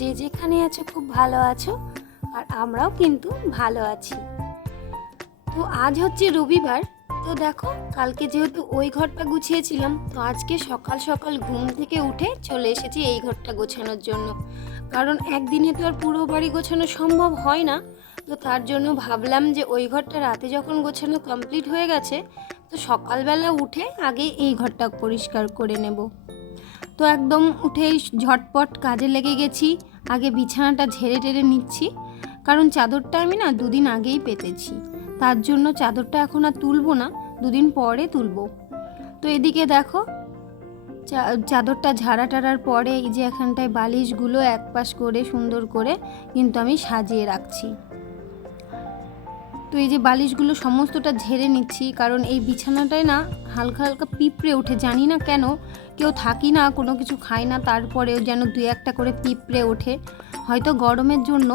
যে যেখানে আছো খুব ভালো আছো, আর আমরাও কিন্তু ভালো আছি। তো আজ হচ্ছে রবিবার, তো দেখো কালকে যেহেতু ওই ঘরটা গুছিয়েছিলাম, তো আজকে সকাল সকাল ঘুম থেকে উঠে চলে এসেছি এই ঘরটা গোছানোর জন্য। কারণ একদিনে তো আর পুরো বাড়ি গোছানো সম্ভব হয় না, তো তার জন্য ভাবলাম যে ওই ঘরটা রাতে যখন গোছানো কমপ্লিট হয়ে গেছে, তো সকালবেলা উঠে আগে এই ঘরটা পরিষ্কার করে নেব। তো একদম উঠেই ঝটপট কাজে লেগে গেছি। আগে বিছানাটা ঝেড়ে টেরে নিচ্ছি। কারণ চাদরটা আমি না দুদিন আগেই পেতেছি। তার জন্য চাদরটা এখন আর তুলবো না, দুদিন পরে তুলবো। তো এদিকে দেখো চাদরটা ঝাড়া টাড়ার পরে এই যে এখানটায় বালিশগুলো এক পাশ করে সুন্দর করে কিন্তু আমি সাজিয়ে রাখছি। তো এই যে বালিশগুলো সমস্তটা ঝেড়ে নিচ্ছি, কারণ এই বিছানাটায় না হালকা হালকা পিঁপড়ে ওঠে, জানি না কেন। কেউ থাকি না, কোনো কিছু খাই না, তারপরেও যেন দু একটা করে পিঁপড়ে ওঠে, হয়তো গরমের জন্য।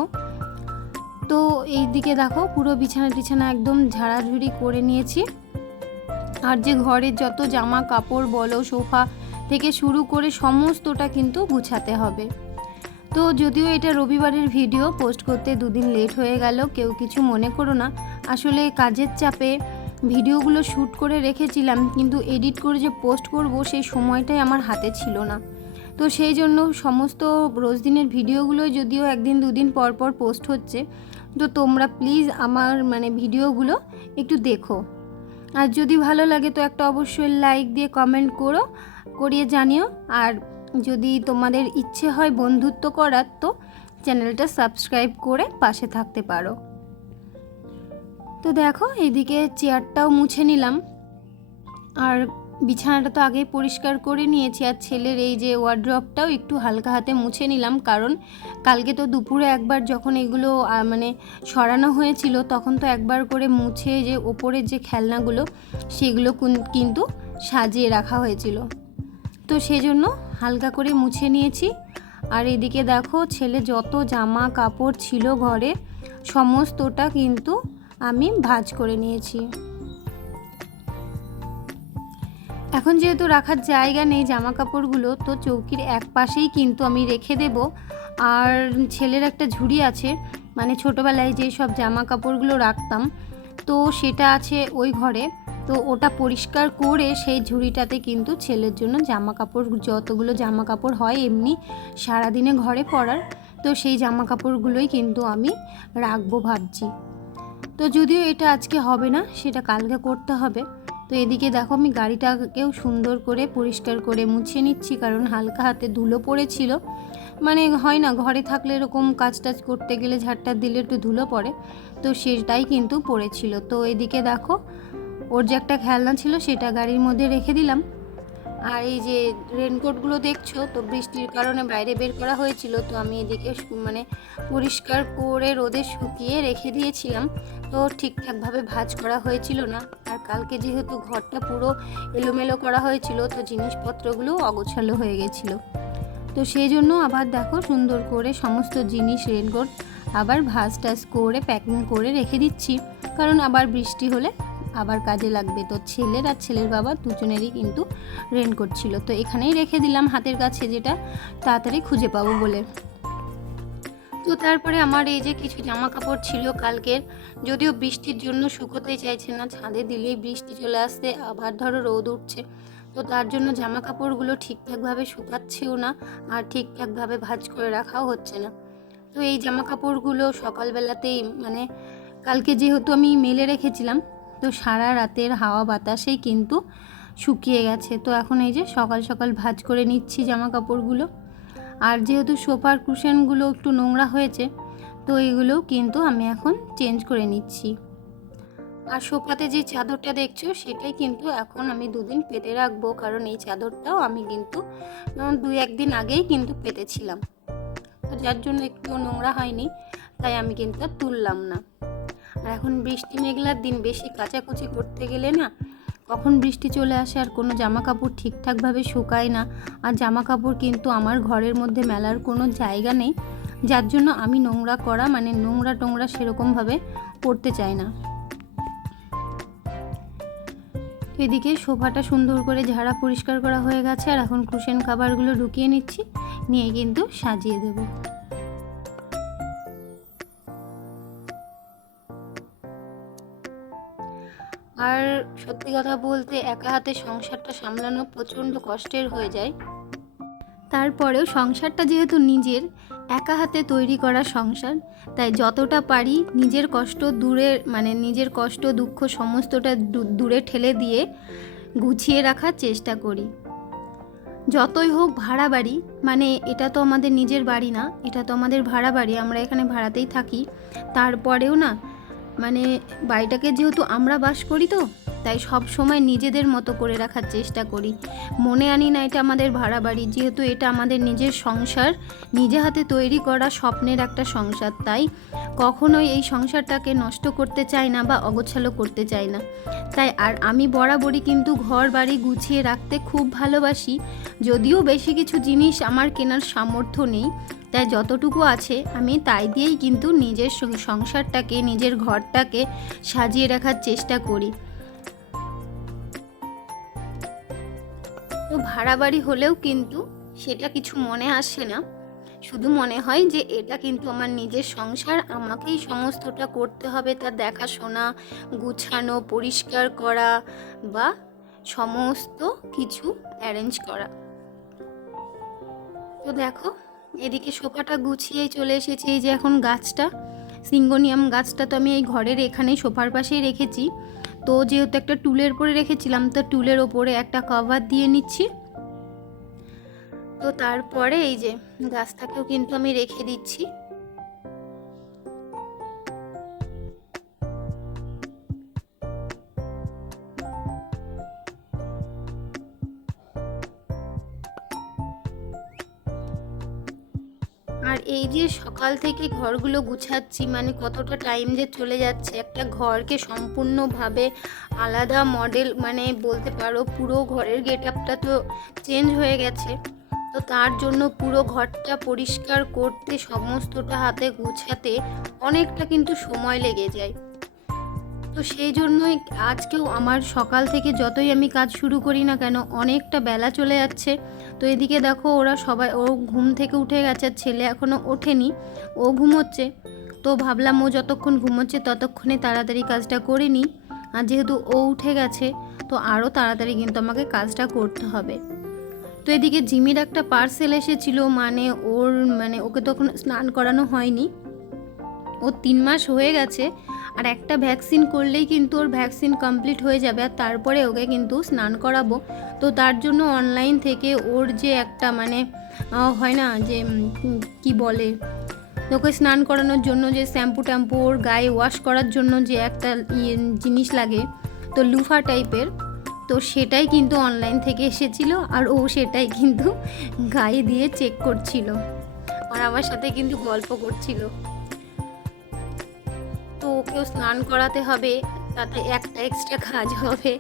তো এই দিকে দেখো, পুরো বিছানা টিছানা একদম ঝাড়াঝুড়ি করে নিয়েছি। আর যে ঘরের যত জামা কাপড় বলো, সোফা থেকে শুরু করে সমস্তটা কিন্তু গুছাতে হবে। তো যদিও এটা রবিবারের ভিডিও, পোস্ট করতে দুদিন লেট হয়ে গেল, কেউ কিছু মনে করো না। আসলে কাজের চাপে ভিডিওগুলো শ্যুট করে রেখেছিলাম, কিন্তু এডিট করে যে পোস্ট করব সেই সময়টাই আমার হাতে ছিল না। তো সেই জন্য সমস্ত রোজ দিনের ভিডিওগুলো যদিও একদিন দুদিন পর পর পোস্ট হচ্ছে, তো তোমরা প্লিজ আমার মানে ভিডিওগুলো একটু দেখো। আর যদি ভালো লাগে তো একটা অবশ্যই লাইক দিয়ে কমেন্ট করো, করিয়ে জানিও। আর যদি তোমাদের ইচ্ছে হয় বন্ধুত্ব করার তো চ্যানেলটা সাবস্ক্রাইব করে পাশে থাকতে পারো। তো দেখো এইদিকে চেয়ারটাও মুছে নিলাম। আর বিছানাটা তো আগেই পরিষ্কার করে নিয়েছি। আর ছেলের এই যে ওয়ার্ড্রপটাও একটু হালকা হাতে মুছে নিলাম, কারণ কালকে তো দুপুরে একবার যখন এগুলো মানে সরানো হয়েছিল, তখন তো একবার করে মুছে যে ওপরের যে খেলনাগুলো, সেগুলো কুন- কিন্তু সাজিয়ে রাখা হয়েছিল। তো সেজন্য হালকা করে মুছে নিয়েছি। আর এদিকে দেখো, ছেলে যত জামা কাপড় ছিল ঘরে, সমস্তটা কিন্তু আমি ভাঁজ করে নিয়েছি। এখন যেহেতু রাখার জায়গা নেই জামা কাপড়গুলো তো চৌকির এক পাশেই কিন্তু আমি রেখে দেব। আর ছেলের একটা ঝুড়ি আছে মানে ছোটোবেলায় যে সব জামা কাপড়গুলো রাখতাম, তো সেটা আছে ওই ঘরে। তো ওটা পরিষ্কার করে সেই ঝুড়িটাতে কিন্তু ছেলের জন্য জামা কাপড় যতগুলো জামা কাপড় হয় এমনি সারাদিনে ঘরে পরার, তো সেই জামা কাপড়গুলোই কিন্তু আমি রাখব ভাবছি। তো যদিও এটা আজকে হবে না, সেটা কালকে করতে হবে। তো এদিকে দেখো আমি গাড়িটাকেও সুন্দর করে পরিষ্কার করে মুছে নিচ্ছি, কারণ হালকা হাতে ধুলো পড়েছিল। মানে হয় না, ঘরে থাকলে এরকম কাজ টাজ করতে গেলে ঝাড়টা দিলে একটু ধুলো পড়ে, তো সেটাই কিন্তু পড়েছিল। তো এদিকে দেখো, ওর যে একটা খেলনা ছিল সেটা গাড়ির মধ্যে রেখে দিলাম। আর এই যে রেনকোটগুলো দেখছ, তো বৃষ্টির কারণে বাইরে বের করা হয়েছিল, তো আমি এদিকে মানে পরিষ্কার করে রোদে শুকিয়ে রেখে দিয়েছিলাম। তো ঠিকঠাকভাবে ভাঁজ করা হয়েছিল না। আর কালকে যেহেতু ঘরটা পুরো এলোমেলো করা হয়েছিল, তো জিনিসপত্রগুলো অগোছালো হয়ে গেছিল। তো সেই জন্য আবার দেখো সুন্দর করে সমস্ত জিনিস রেনকোট আবার ভাজ টাজ করে প্যাকিং করে রেখে দিচ্ছি। কারণ আবার বৃষ্টি হলে আবার কাজে লাগবে। তো ছেলের আর ছেলের বাবা দুজনেরই কিন্তু রেনকোট ছিল। তো এখানেই রেখে দিলাম হাতের কাছে যেটা তাড়াতাড়ি খুঁজে পাবো বলে। তো তারপরে আমার এই যে কিছু জামা কাপড় ছিল কালকের, যদিও বৃষ্টির জন্য শুকোতে চাইছে না, ছাদে দিলেই বৃষ্টি চলে আসতে আবার ধরো রোদ উঠছে। তো তার জন্য জামা কাপড়গুলো ঠিকঠাকভাবে শুকাচ্ছেও না, আর ঠিকঠাকভাবে ভাজ করে রাখাও হচ্ছে না। তো এই জামা কাপড়গুলো সকালবেলাতেই মানে কালকে যেহেতু আমি মেলে রেখেছিলাম তো সারা রাতের হাওয়া বাতাসেই কিন্তু শুকিয়ে গেছে। তো এখন এই যে সকাল সকাল ভাঁজ করে নিচ্ছি জামা কাপড়গুলো আর যেহেতু সোফার কুশনগুলো একটু নোংরা হয়েছে, তো এগুলোও কিন্তু আমি এখন চেঞ্জ করে নিচ্ছি। আর সোফাতে যে চাদরটা দেখছ, সেটাই কিন্তু এখন আমি দুদিন পেতে রাখব, কারণ এই চাদরটাও আমি কিন্তু দুই একদিন আগেই কিন্তু পেতেছিলাম। যার জন্য একটু নোংরা হয়নি, তাই আমি কিন্তু তুললাম না। আর এখন বৃষ্টি মেঘলার দিন, বেশি কাচাকুচি করতে গেলে না কখন বৃষ্টি চলে আসে আর কোনো জামা কাপড় ঠিকঠাকভাবে শুকায় না। আর জামা কাপড় কিন্তু আমার ঘরের মধ্যে মেলার কোনো জায়গা নেই, যার জন্য আমি নোংরা করা মানে নোংরা টোংরা সেরকমভাবে করতে চাই না। এদিকে সোফাটা সুন্দর করে ঝাড়া পরিষ্কার করা হয়ে গেছে, আর এখন কুশন খাবারগুলো ঢুকিয়ে নিচ্ছি, নিয়ে কিন্তু সাজিয়ে দেবো। আর সত্যি কথা বলতে একা হাতে সংসারটা সামলানো প্রচণ্ড কষ্টের হয়ে যায়। তারপরেও সংসারটা যেহেতু নিজের, একা হাতে তৈরি করা সংসার, তাই যতটা পারি নিজের কষ্ট দূরে মানে নিজের কষ্ট, দুঃখ সমস্তটা দূরে ঠেলে দিয়ে গুছিয়ে রাখার চেষ্টা করি। যতই হোক ভাড়া বাড়ি মানে এটা তো আমাদের নিজের বাড়ি না, এটা তো আমাদের ভাড়া বাড়ি, আমরা এখানে ভাড়াতেই থাকি। তারপরেও না মানে বাড়িটাকে যেহেতু আমরা বাস করি তো তাই সব সময় নিজেদের মতো করে রাখার চেষ্টা করি। মনে আনি না এটা আমাদের ভাড়া বাড়ি, যেহেতু এটা আমাদের নিজের সংসার। নিজে হাতে তৈরি করা স্বপ্নের একটা সংসার, তাই কখনোই এই সংসারটাকে নষ্ট করতে চাই না বা অগোছালো করতে চাই না। তাই আর আমি বরাবরই কিন্তু ঘর বাড়ি গুছিয়ে রাখতে খুব ভালোবাসি। যদিও বেশি কিছু জিনিস আমার কেনার সামর্থ্য নেই, তাই যতটুকু আছে আমি তাই দিয়েই কিন্তু নিজের সংসারটাকে, নিজের ঘরটাকে সাজিয়ে রাখার চেষ্টা করি। তো ভাড়া বাড়ি হলেও কিন্তু সেটা কিছু মনে আসে না। শুধু মনে হয় যে এটা কিন্তু আমার নিজের সংসার, আমাকেই সমস্তটা করতে হবে তার দেখাশোনা, গুছানো, পরিষ্কার করা বা সমস্ত কিছু অ্যারেঞ্জ করা। তো দেখো, এদিকে সোফাটা গুছিয়েই চলে এসেছে। এই যে এখন গাছটা, সিঙ্গোনিয়াম গাছটা তো আমি এই ঘরের এখানে সোফার পাশেই রেখেছি। তো যেহেতু একটা টুলের উপরে রেখেছিলাম, তো টুলের ওপরে একটা কভার দিয়ে নিচ্ছি। তো তারপরে এই যে গাছটাকেও কিন্তু আমি রেখে দিচ্ছি। যে সকাল থেকে ঘরগুলো গুছাচ্ছি মানে কতটা টাইম যে চলে যাচ্ছে। একটা ঘরকে সম্পূর্ণভাবে আলাদা মডেল মানে বলতে পারো পুরো ঘরের গেট আপটা তো চেঞ্জ হয়ে গেছে। তো তার জন্য পুরো ঘরটা পরিষ্কার করতে, সমস্তটা হাতে গুছাতে অনেকটা কিন্তু সময় লেগে যায়। তো সেই জন্যই আজকেও আমার সকাল থেকে যতই আমি কাজ শুরু করি না কেন, অনেকটা বেলা চলে যাচ্ছে। তো এদিকে দেখো ওরা সবাই, ও ঘুম থেকে উঠে গেছে ছেলে এখনও ওঠেনি, ও ঘুমোচ্ছে। তো ভাবলাম ও যতক্ষণ ঘুমোচ্ছে ততক্ষণে তাড়াতাড়ি কাজটা করে নিই। আর যেহেতু ও উঠে গেছে, তো আরও তাড়াতাড়ি কিন্তু আমাকে কাজটা করতে হবে। তো এদিকে জিমির একটা পার্সেল এসেছিল মানে ওর মানে ওকে তখন স্নান করানো হয়নি। ওর তিন মাস হয়ে গেছে আর একটা ভ্যাকসিন করলেই কিন্তু ওর ভ্যাকসিন কমপ্লিট হয়ে যাবে আর তারপরে ওকে কিন্তু স্নান করাবো। তো তার জন্য অনলাইন থেকে ওর যে একটা মানে হয় না যে কি বলে, ওকে স্নান করানোর জন্য যে শ্যাম্পু ট্যাম্পু ওর গায়ে ওয়াশ করার জন্য যে একটা ইয়ে জিনিস লাগে, তো লুফা টাইপের, তো সেটাই কিন্তু অনলাইন থেকে এসেছিল আর ও সেটাই কিন্তু গায়ে দিয়ে চেক করছিল। আর আমার সাথে কিন্তু গল্প করছিল। তো ওকেও স্নান করাতে হবে, তাতে একটা এক্সট্রা কাজ হবে।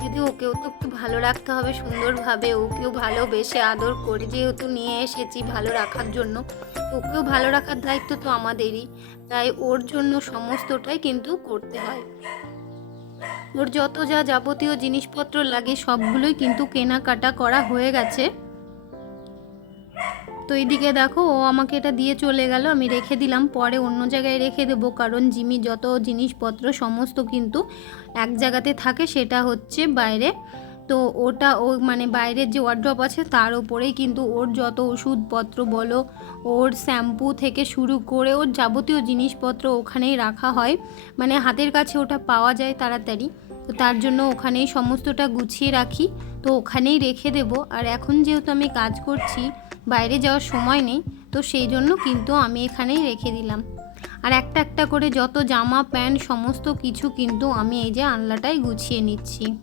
যদি ওকেও তো একটু ভালো রাখতে হবে সুন্দরভাবে, ওকেও ভালোবেসে আদর করে যেহেতু নিয়ে এসেছি ভালো রাখার জন্য ওকেও ভালো রাখার দায়িত্ব তো আমাদেরই, তাই ওর জন্য সমস্তটাই কিন্তু করতে হয়। ওর যত যা যাবতীয় জিনিসপত্র লাগে সবগুলোই কিন্তু কেনাকাটা করা হয়ে গেছে। তো এইদিকে দেখো, ও আমাকে এটা দিয়ে চলে গেল, আমি রেখে দিলাম, পরে অন্য জায়গায় রেখে দেবো, কারণ জিমি যত জিনিসপত্র সমস্ত কিন্তু এক জায়গাতে থাকে, সেটা হচ্ছে বাইরে। তো ওটা ও মানে বাইরের যে ওয়ার্ড্রপ আছে, তার ওপরেই কিন্তু ওর যত ওষুধপত্র বলো, ওর শ্যাম্পু থেকে শুরু করে ওর যাবতীয় জিনিসপত্র ওখানেই রাখা হয়। মানে হাতের কাছে ওটা পাওয়া যায় তাড়াতাড়ি, তো তার জন্য ওখানেই সমস্তটা গুছিয়ে রাখি, তো ওখানেই রেখে দেব। আর এখন যেহেতু আমি কাজ করছি বাইরে যাওয়ার সময় নেই, তো সেই জন্য কিন্তু আমি এখানেই রেখে দিলাম। আর একটা একটা করে যত জামা, প্যান্ট, সমস্ত কিছু কিন্তু আমি এই যে আনলাটাই গুছিয়ে নিচ্ছি।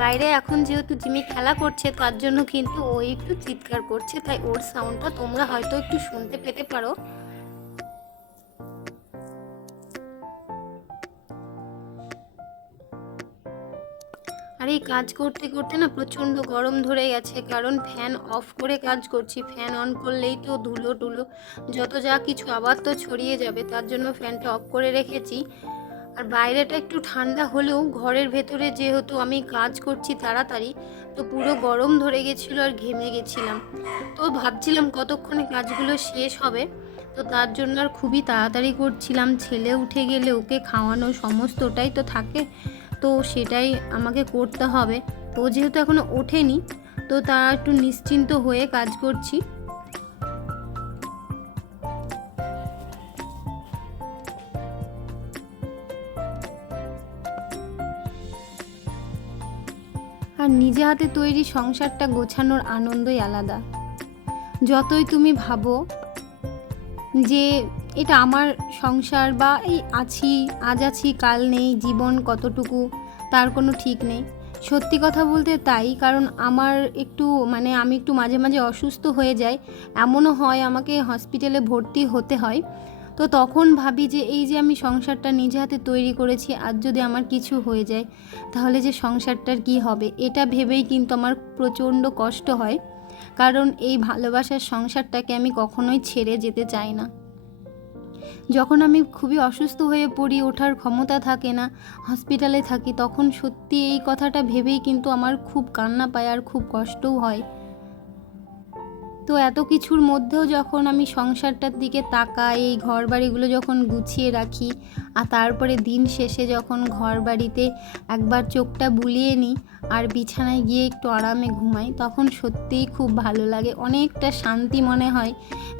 বাইরে এখন যেহেতু জিমি খেলা করছে, তার জন্য কিন্তু ও একটু চিৎকার করছে, তাই ওর সাউন্ডটা তোমরা হয়তো একটু শুনতে পেতে পারো। আর, এই কাজ করতে করতে না প্রচণ্ড গরম ধরে গেছে, কারণ ফ্যান অফ করে কাজ করছি ফ্যান অন করলেই তো ধুলো টুলো, যত যা কিছু আবার তো ছড়িয়ে যাবে, তার জন্য ফ্যানটা অফ করে রেখেছি। আর বাইরেটা একটু ঠান্ডা হলেও ঘরের ভেতরে যেহেতু আমি কাজ করছি তাড়াতাড়ি, তো পুরো গরম ধরে গেছিল আর ঘেমে গেছিলাম। তো ভাবছিলাম কতক্ষণে কাজগুলো শেষ হবে, তো তার জন্য আর খুবই তাড়াতাড়ি করছিলাম। ছেলে উঠে গেলে ওকে খাওয়ানো সমস্তটাই তো থাকে, তো সেটাই আমাকে করতে হবে। তো যেহেতু এখনও ওঠেনি, তো তা একটু নিশ্চিন্ত হয়ে কাজ করছি। আর নিজে হাতে তৈরি সংসারটা গোছানোর আনন্দই আলাদা। যতই তুমি ভাবো যে এটা আমার সংসার বা এই আছি, আজ আছি, কাল নেই, জীবন কতটুকু, তার কোনো ঠিক নেই। সত্যি কথা বলতে তাই, কারণ আমার একটু মানে আমি একটু মাঝে মাঝে অসুস্থ হয়ে যাই। এমনও হয় আমাকে হসপিটালে ভর্তি হতে হয়। তো তখন ভাবি যে এই যে আমি সংসারটা নিজে হাতে তৈরি করেছি আর যদি আমার কিছু হয়ে যায়, তাহলে যে সংসারটার কি হবে? এটা ভেবেই কিন্তু আমার প্রচণ্ড কষ্ট হয়। কারণ এই ভালোবাসার সংসারটাকে আমি কখনোই ছেড়ে যেতে চাই না। যখন আমি খুবই অসুস্থ হয়ে পড়ি, ওঠার ক্ষমতা থাকে না, হসপিটালে থাকি, তখন সত্যি এই কথাটা ভেবেই কিন্তু আমার খুব কান্না পায় আর খুব কষ্টও হয়। তো এত কিছুর মধ্যেও যখন আমি সংসারটার দিকে তাকাই, এই ঘর বাড়িগুলো যখন গুছিয়ে রাখি, আর তারপরে দিন শেষে যখন ঘর বাড়িতে একবার চোখটা বুলিয়ে নিই আর বিছানায় গিয়ে একটু আরামে ঘুমাই, তখন সত্যিই খুব ভালো লাগে। অনেকটা শান্তি মনে হয়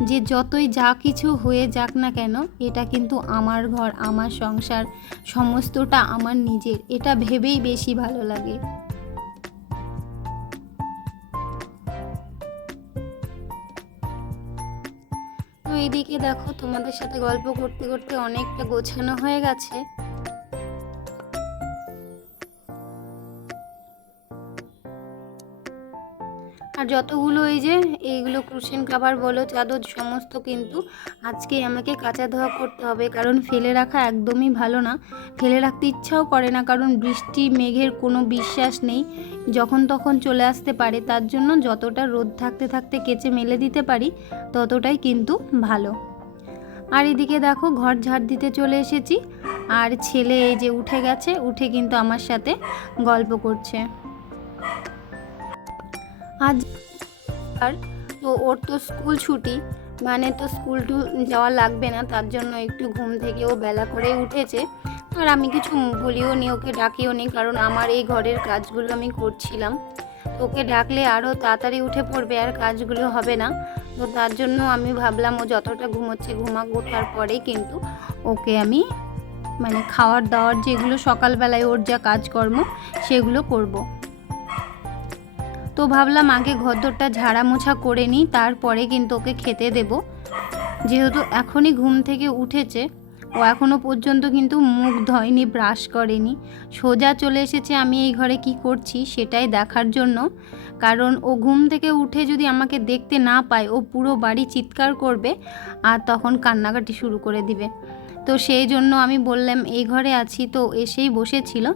যে যতই যা কিছু হয়ে যাক না কেন, এটা কিন্তু আমার ঘর, আমার সংসার, সমস্তটা আমার নিজের। এটা ভেবেই বেশি ভালো লাগে। তো এইদিকে দেখো তোমাদের সাথে গল্প করতে করতে অনেকটা গোছানো হয়ে গেছে। আর যতগুলো এই যে এইগুলো কুশন কাভার বলো, চাদর সমস্ত কিন্তু আজকে আমাকে কাঁচা ধোয়া করতে হবে। কারণ ফেলে রাখা একদমই ভালো না। ফেলে রাখতে ইচ্ছাও করে না, কারণ বৃষ্টি, মেঘের কোনো বিশ্বাস নেই। যখন তখন চলে আসতে পারে, তার জন্য যতটা রোদ থাকতে থাকতে কেচে মেলে দিতে পারি, ততটাই কিন্তু ভালো। আর এদিকে দেখো, ঘর ঝাড় দিতে চলে এসেছি। আর ছেলে এই যে উঠে গেছে, উঠে কিন্তু আমার সাথে গল্প করছে। আজ আর তো ওর তো স্কুল ছুটি মানে তো স্কুল টু যাওয়া লাগবে না, তার জন্য একটু ঘুম থেকে ও বেলা করে উঠেছে। আর আমি কিছু বলিও নি, ওকে ডাকিও নি, কারণ আমার এই ঘরের কাজগুলো আমি করছিলাম। ওকে ডাকলে আরও তাড়াতাড়ি উঠে পড়বে, আর কাজগুলো হবে না। তো তার জন্য আমি ভাবলাম ও যতটা ঘুমোচ্ছে ঘুমাক ওঠার পরেই কিন্তু ওকে আমি মানে খাওয়ার দাওয়ার যেগুলো সকালবেলায় ওর যা কাজকর্ম সেগুলো করব। তো ভাবলাম আগে ঘরদোরটা ঝাড়া মোছা করে নিই, তারপরে কিন্তু ওকে খেতে দেব। যেহেতু এখনই ঘুম থেকে উঠেছে, ও এখনও পর্যন্ত কিন্তু মুখ ধয়নি, ব্রাশ করেনি। সোজা চলে এসেছে, আমি এই ঘরে কি করছি সেটাই দেখার জন্য। কারণ ও ঘুম থেকে উঠে যদি আমাকে দেখতে না পায়, ও পুরো বাড়ি চিৎকার করবে আর তখন কান্নাকাটি শুরু করে দিবে। তো সেই জন্য আমি বললাম, এই ঘরে আছি। তো এসেই বসেছিল।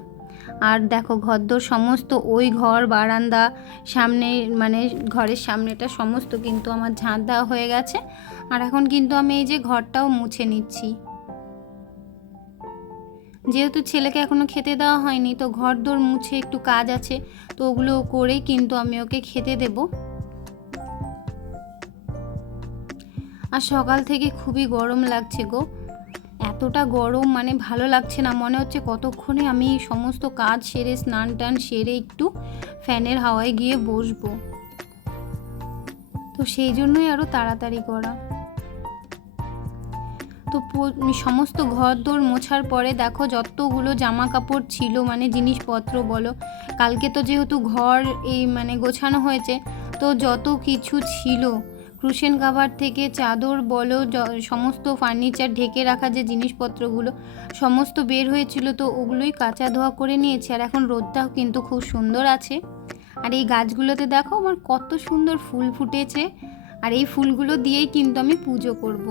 আর দেখো ঘরদোর সমস্ত ওই ঘর, বারান্দা, সামনে মানে ঘরের সামনেটা সমস্ত কিন্তু আমার ঝাঁট দেওয়া হয়ে গেছে। আর এখন কিন্তু আমি এই যে ঘরটাও মুছে নিচ্ছি। যেহেতু ছেলেকে এখনও খেতে দেওয়া হয়নি, তো ঘর দোর মুছে একটু কাজ আছে, তো ওগুলো করেই কিন্তু আমি ওকে খেতে দেব। আর সকাল থেকে খুবই গরম লাগছে গো। এতটা গরম মানে ভালো লাগছে না। মনে হচ্ছে কতক্ষণে আমি সমস্ত কাজ সেরে, স্নান টান সেরে একটু ফ্যানের হাওয়ায় গিয়ে বসবো। তো সেই জন্যই আরও তাড়াতাড়ি করা। তো সমস্ত ঘর দোর মোছার পরে দেখো যতগুলো জামা কাপড় ছিল মানে জিনিসপত্র বলো। কালকে তো যেহেতু ঘর এই মানে গোছানো হয়েছে, তো যত কিছু ছিল ক্রুশেন কাভার থেকে চাদর, বলো সমস্ত ফার্নিচার ঢেকে রাখা যে জিনিসপত্রগুলো, সমস্ত বের হয়েছিল তো ওগুলোই কাঁচা ধোয়া করে নিয়েছি। আর এখন রোদটাও কিন্তু খুব সুন্দর আছে। আর এই গাছগুলোতে দেখো আমার কত সুন্দর ফুল ফুটেছে। আর এই ফুলগুলো দিয়েই কিন্তু আমি পুজো করব।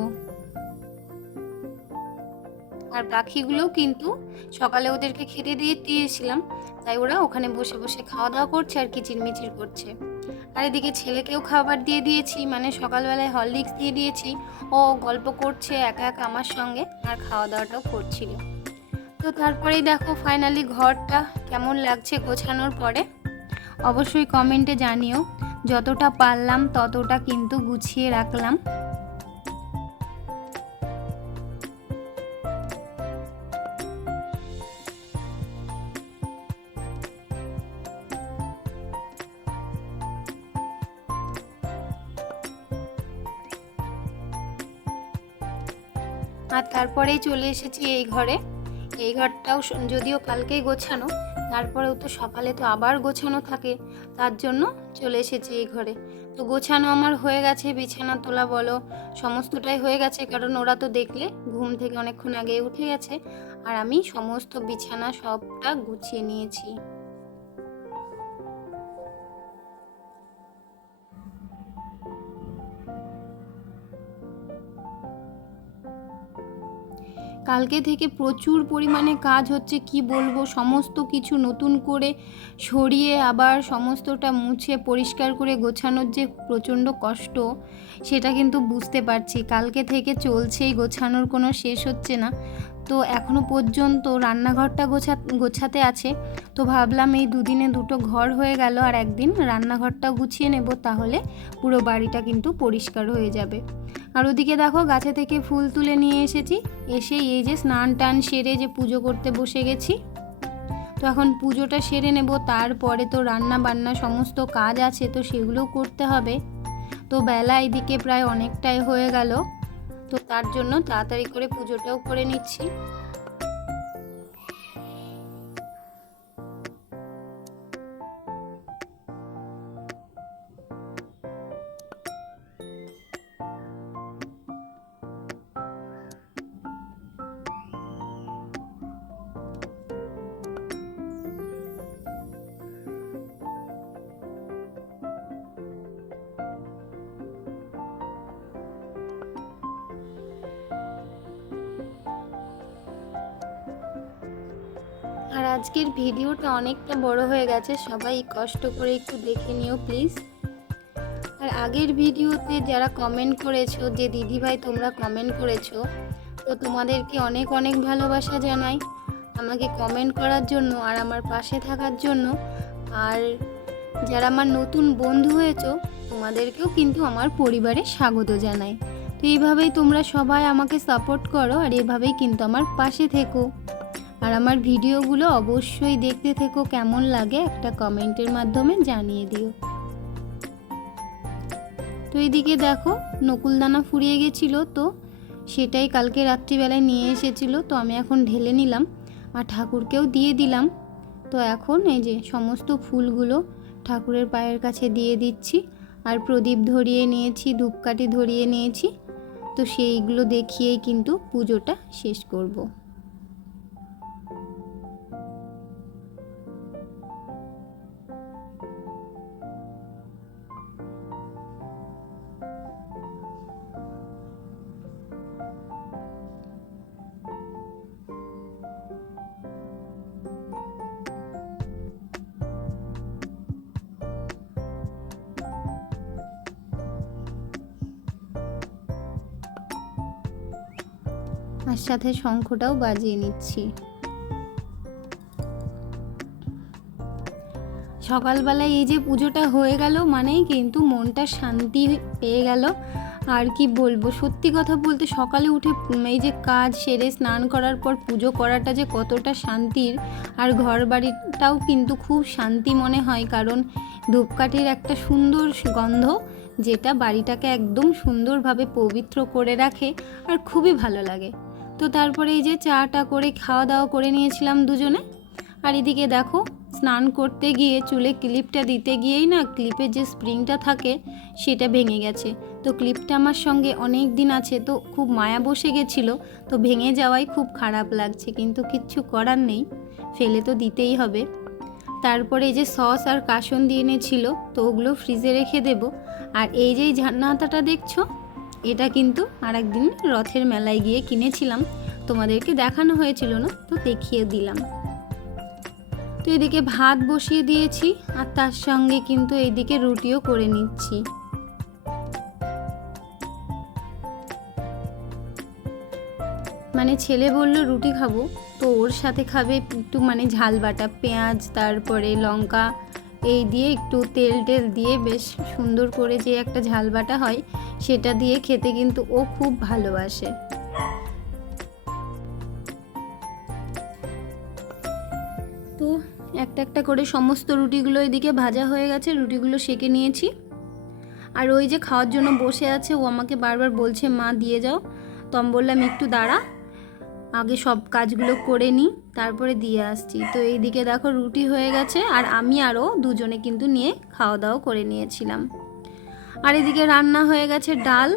আর পাখিগুলোও কিন্তু সকালে ওদেরকে খেতে দিয়ে দিয়েছিলাম। তাই ওরা ওখানে বসে বসে খাওয়া দাওয়া করছে আর কিচিরমিচির করছে। আর এদিকে ছেলেকেও খাবার দিয়ে দিয়েছি মানে সকালবেলায় হরলিক্স দিয়ে দিয়েছি। ও গল্প করছে একা একা আমার সঙ্গে, আর খাওয়া দাওয়াটাও করছিল। তো তারপরেই দেখো ফাইনালি ঘরটা কেমন লাগছে গোছানোর পরে। অবশ্যই কমেন্টে জানিও, যতটা পারলাম ততটা কিন্তু গুছিয়ে রাখলাম। তারপরেই চলে এসেছি এই ঘরে। এই ঘরটাও যদিও কালকেই গোছানো, তারপরেও তো সকালে তো আবার গোছানো থাকে, তার জন্য চলে এসেছি এই ঘরে। তো গোছানো আমার হয়ে গেছে, বিছানা তোলা বলো, সমস্তটাই হয়ে গেছে, কারণ ওরা তো দেখলে ঘুম থেকে অনেকক্ষণ আগে উঠে গেছে, আর আমি সমস্ত বিছানা সবটা গুছিয়ে নিয়েছি। কালকে থেকে প্রচুর পরিমাণে কাজ হচ্ছে, কি বলব? সমস্ত কিছু নতুন করে সরিয়ে আবার সমস্তটা মুছে পরিষ্কার করে গোছানোর যে প্রচণ্ড কষ্ট, সেটা কিন্তু বুঝতে পারছি। কালকে থেকে চলছেই, গোছানোর কোনো শেষ হচ্ছে না। তো এখনও পর্যন্ত রান্নাঘরটা গোছা, গোছাতে আছে। তো ভাবলাম এই দুদিনে দুটো ঘর হয়ে গেল আর একদিন রান্নাঘরটা গুছিয়ে নেব তাহলে পুরো বাড়িটা কিন্তু পরিষ্কার হয়ে যাবে। আর ওদিকে দেখো গাছে থেকে ফুল তুলে নিয়ে এসেছি। এসে এই যে স্নান টান সেরে যে পুজো করতে বসে গেছি। তো এখন পুজোটা সেরে নেব, তারপরে তো রান্না বান্না সমস্ত কাজ আছে তো সেগুলোও করতে হবে। তো বেলা এদিকে প্রায় অনেকটাই হয়ে গেল। তো তার জন্য তাড়াতাড়ি করে পুজোটাও করে নিচ্ছি। আর আজকের ভিডিওটা অনেকটা বড় হয়ে গেছে, সবাই কষ্ট করে একটু দেখে নিও প্লিজ। আর আগের ভিডিওতে যারা কমেন্ট করেছ, যে দিদিভাই তোমরা কমেন্ট করেছ, তো তোমাদেরকে অনেক অনেক ভালোবাসা জানাই আমাকে কমেন্ট করার জন্য আর আমার পাশে থাকার জন্য। আর যারা আমার নতুন বন্ধু হয়েছো, তোমাদেরকেও কিন্তু আমার পরিবারে স্বাগত জানাই। তো এইভাবেই তোমরা সবাই আমাকে সাপোর্ট করো আর এভাবেই কিন্তু আমার পাশে থেকো। আর আমার ভিডিওগুলো অবশ্যই দেখতে থেকো, কেমন লাগে একটা কমেন্টের মাধ্যমে জানিয়ে দিও। তো এইদিকে দেখো, নকুলদানা ফুরিয়ে গেছিল তো, সেটাই কালকে রাত্রিবেলায় নিয়ে এসেছিল, তো আমি এখন ঢেলে নিলাম আর ঠাকুরকেও দিয়ে দিলাম। তো এখন এই যে সমস্ত ফুলগুলো ঠাকুরের পায়ের কাছে দিয়ে দিচ্ছি আর প্রদীপ ধরিয়ে নিয়েছি, ধূপকাঠি ধরিয়ে নিয়েছি। তো সেইগুলো দেখিয়েই কিন্তু পুজোটা শেষ করব। সাথে শঙ্খটাও বাজিয়ে নিচ্ছি। সকালবেলায় এই যে পুজোটা হয়ে গেল মানেই কিন্তু মনটা শান্তি পেয়ে গেল। আর কি বলব, সত্যি কথা বলতে সকালে উঠে এই যে কাজ সেরে স্নান করার পর পুজো করাটা যে কতটা শান্তির, আর ঘর বাড়িটাও কিন্তু খুব শান্তি মনে হয় কারণ ধূপকাঠির একটা সুন্দর গন্ধ যেটা বাড়িটাকে একদম সুন্দরভাবে পবিত্র করে রাখে আর খুবই ভালো লাগে। তো তারপরে এই যে চাটা করে খাওয়া দাওয়া করে নিয়েছিলাম দুজনে। আর এদিকে দেখো, স্নান করতে গিয়ে চুলে ক্লিপটা দিতে গিয়েই না ক্লিপের যে স্প্রিংটা থাকে, সেটা ভেঙে গেছে। তো ক্লিপটা আমার সঙ্গে অনেক দিন আছে, তো খুব মায়া বসে গেছিল, তো ভেঙে যাওয়াই খুব খারাপ লাগছে, কিন্তু কিচ্ছু করার নেই, ফেলে তো দিতেই হবে। তারপরে এই যে সস আর কাসন দিয়ে এনেছিল, তো ওগুলো ফ্রিজে রেখে দেব। আর এই যে ঝান্না হাতাটা দেখছ এটা কিন্তু আরেকদিন রথের মেলায় গিয়ে কিনেছিলাম। তোমাদেরকে দেখানো হয়েছিল না, তো দেখিয়ে দিলাম। তো এদিকে ভাত বসিয়ে দিয়েছি, আর তার সঙ্গে কিন্তু এইদিকে রুটিও করে নিচ্ছি। মানে ছেলে বলল, রুটি খাব। তো ওর সাথে খাবে একটু মানে ঝাল বাটা, পেঁয়াজ, তারপরে লঙ্কা এই দিয়ে একটু তেল টেল দিয়ে বেশ সুন্দর করে যে একটা ঝাল বাটা হয়, সেটা দিয়ে খেতে কিন্তু ও খুব ভালোবাসে। তো একটা একটা করে সমস্ত রুটিগুলো এদিকে ভাজা হয়ে গেছে, রুটিগুলো সেকে নিয়েছি। আর ওই যে খাওয়ার জন্য বসে আছে, ও আমাকে বারবার বলছে, মা, দিয়ে যাও। তো আমি বললাম, একটু দাঁড়া। আগে সব কাজগুলো করে নিই, তারপরে দিয়ে আসছি। তো এইদিকে দেখো রুটি হয়ে গেছে, আর আমি আরও দুজনে কিন্তু নিয়ে খাওয়া দাওয়া করে নিয়েছিলাম। আর এদিকে রান্না হয়ে গেছে ডাল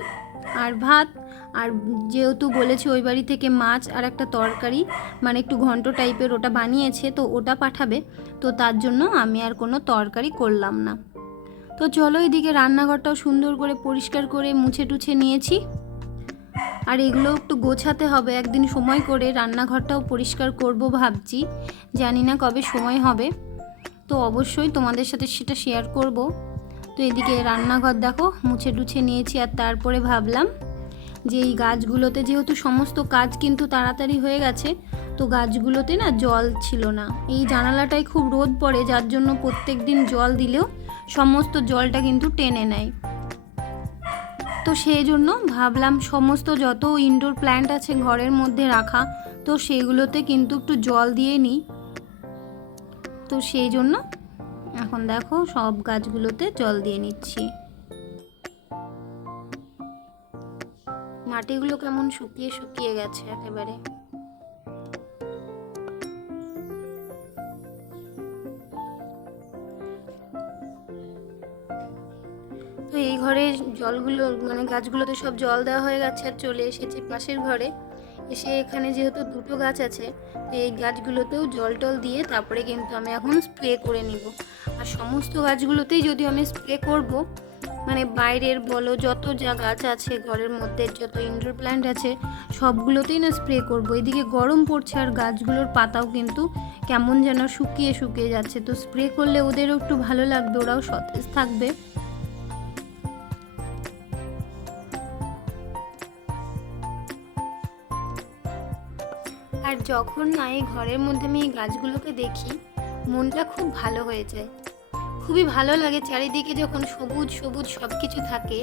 আর ভাত, আর যেহেতু বলেছে ওই বাড়ি থেকে মাছ আর একটা তরকারি মানে একটু ঘন্ট টাইপের ওটা বানিয়েছে, তো ওটা পাঠাবে, তো তার জন্য আমি আর কোনো তরকারি করলাম না। তো চলো এদিকে রান্নাঘরটাও সুন্দর করে পরিষ্কার করে মুছে টুছে নিয়েছি। আর এগুলো একটু গোছাতে হবে। একদিন সময় করে রান্নাঘরটাও পরিষ্কার করব ভাবছি। জানি না কবে সময় হবে। তো অবশ্যই তোমাদের সাথে সেটা শেয়ার করব। তো এদিকে রান্নাঘর দেখো, মুছে টুছে নিয়েছি আর তারপরে ভাবলাম যে এই গাছগুলোতে যেহেতু সমস্ত কাজ কিন্তু তাড়াতাড়ি হয়ে গেছে, তো গাছগুলোতে না জল ছিল না। এই জানালাটায় খুব রোদ পড়ে, যার জন্য প্রত্যেক দিন জল দিলেও সমস্ত জলটা কিন্তু টেনে নেয়। তো সেই জন্য ভাবলাম সমস্ত যত ইনডোর প্ল্যান্ট আছে ঘরের মধ্যে রাখা, তো সেগুলোতে কিন্তু একটু জল দিয়ে নিই। তো সেই জন্য এখন দেখো সব গাছগুলোতে জল দিয়ে নিচ্ছি। মাটিগুলো কেমন শুকিয়ে শুকিয়ে গেছে একেবারে। এই ঘরে জলগুলো মানে গাছগুলোতে সব জল দেওয়া হয়ে গেছে আর চলে এসেছি পাশের ঘরে। এসে এখানে যেহেতু দুটো গাছ আছে এই গাছগুলোতেও জল টল দিয়ে তারপরে কিন্তু আমি এখন স্প্রে করে নিব। আর সমস্ত গাছগুলোতেই যদি আমি স্প্রে করব মানে বাইরের বলো যত যা গাছ আছে, ঘরের মধ্যে যত ইনডোর প্ল্যান্ট আছে, সবগুলোতেই না স্প্রে করব। এদিকে গরম পড়ছে আর গাছগুলোর পাতাও কিন্তু কেমন যেন শুকিয়ে শুকিয়ে যাচ্ছে। তো স্প্রে করলে ওদেরও একটু ভালো লাগবে, ওরাও সতেজ থাকবে। যখন না এই ঘরের মধ্যে আমি এই গাছগুলোকে দেখি, মনটা খুব ভালো হয়ে যায়। খুবই ভালো লাগে চারিদিকে যখন সবুজ সবুজ সব কিছু থাকে,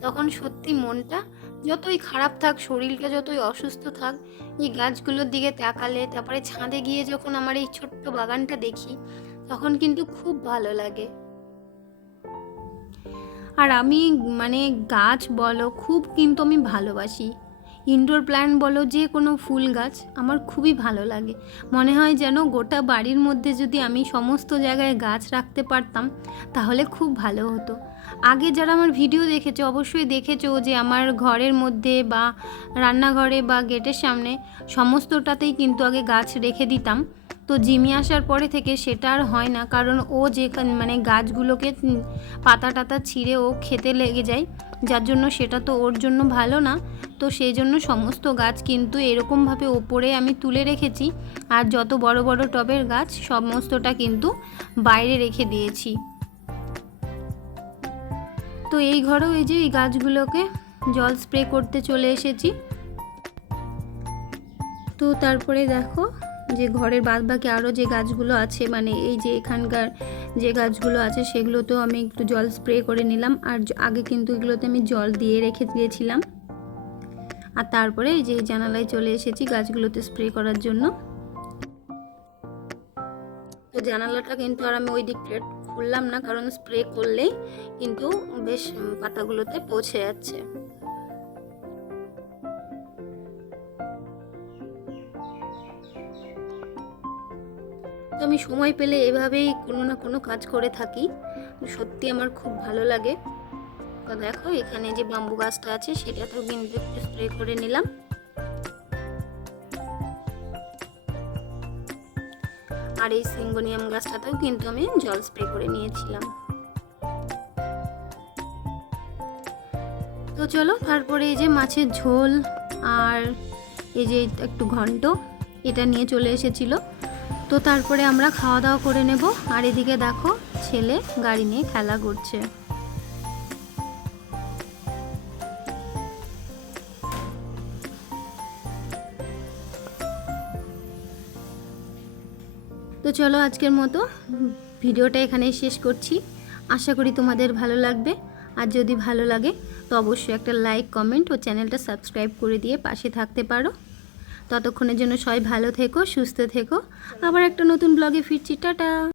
তখন সত্যি মনটা যতই খারাপ থাক, শরীরটা যতই অসুস্থ থাক, এই গাছগুলোর দিকে তাকালে, তারপরে ছাদে গিয়ে যখন আমার এই ছোট্ট বাগানটা দেখি, তখন কিন্তু খুব ভালো লাগে। আর আমি মানে গাছ বলো, খুব কিন্তু আমি ভালোবাসি। ইনডোর প্ল্যান্ট বলো, যে কোনো ফুল গাছ, আমার খুবই ভালো লাগে। মনে হয় যেন গোটা বাড়ির মধ্যে যদি আমি সমস্ত জায়গায় গাছ রাখতে পারতাম, তাহলে খুব ভালো হতো। আগে যারা আমার ভিডিও দেখেছ, অবশ্যই দেখেছ যে আমার ঘরের মধ্যে বা রান্নাঘরে বা গেটের সামনে সমস্তটাতেই কিন্তু আগে গাছ রেখে দিতাম। তো জিমি আসার পরে থেকে সেটা আর হয় না, কারণ ও যে মানে গাছগুলোকে পাতা টাতা ছিঁড়ে ও খেতে লেগে যায়। যার জন্য সেটা তো ওর জন্য ভালো না। তো সেই জন্য সমস্ত গাছ কিন্তু এরকমভাবে ওপরে আমি তুলে রেখেছি। আর যত বড় বড় টবের গাছ, সমস্তটা কিন্তু বাইরে রেখে দিয়েছি। তো এই ঘরেও এই যে এই গাছগুলোকে জল স্প্রে করতে চলে এসেছি। তো তারপরে দেখো যে ঘরের বাদ বাকি আরও যে গাছগুলো আছে মানে এই যে এখানকার যে গাছগুলো আছে সেগুলোতেও আমি একটু জল স্প্রে করে নিলাম আর আগে কিন্তু এগুলোতে আমি জল দিয়ে রেখে দিয়েছিলাম। আর তারপরে এই যে জানালায় চলে এসেছি গাছগুলোতে স্প্রে করার জন্য। তো জানালাটা কিন্তু আর আমি ওই দিকটা খুললাম না, কারণ স্প্রে করলেই কিন্তু বেশ পাতাগুলোতে পৌঁছে যাচ্ছে। তো আমি সময় পেলে এভাবেই কোনো না কোনো কাজ করে থাকি। সত্যি আমার খুব ভালো লাগে। তো দেখো, এখানে যে বাম্বু গাছটা আছে, সেটাতেও কিন্তু একটু স্প্রে করে নিলাম। আর এই সিঙ্গোনিয়াম গাছটাতেও কিন্তু আমি জল স্প্রে করে নিয়েছিলাম। তো চলো, তারপরে এই যে মাছের ঝোল আর এই যে একটু ঘন্ট, এটা নিয়ে চলে এসেছিল। তো তারপরে আমরা খাওয়া দাওয়া করে নেব। আর এদিকে দেখো, ছেলে গাড়ি নিয়ে খেলা করছে। তো চলো আজকের মতো ভিডিওটা এখানেই শেষ করছি। আশা করি তোমাদের ভালো লাগবে। আর যদি ভালো লাগে, তো অবশ্যই একটা লাইক, কমেন্ট ও চ্যানেলটা সাবস্ক্রাইব করে দিয়ে পাশে থাকতে পারো। ততক্ষণের জন্য সবাই ভালো থেকো সুস্থ থেকো। আবার একটা নতুন ব্লগে ফিরছি টাটা।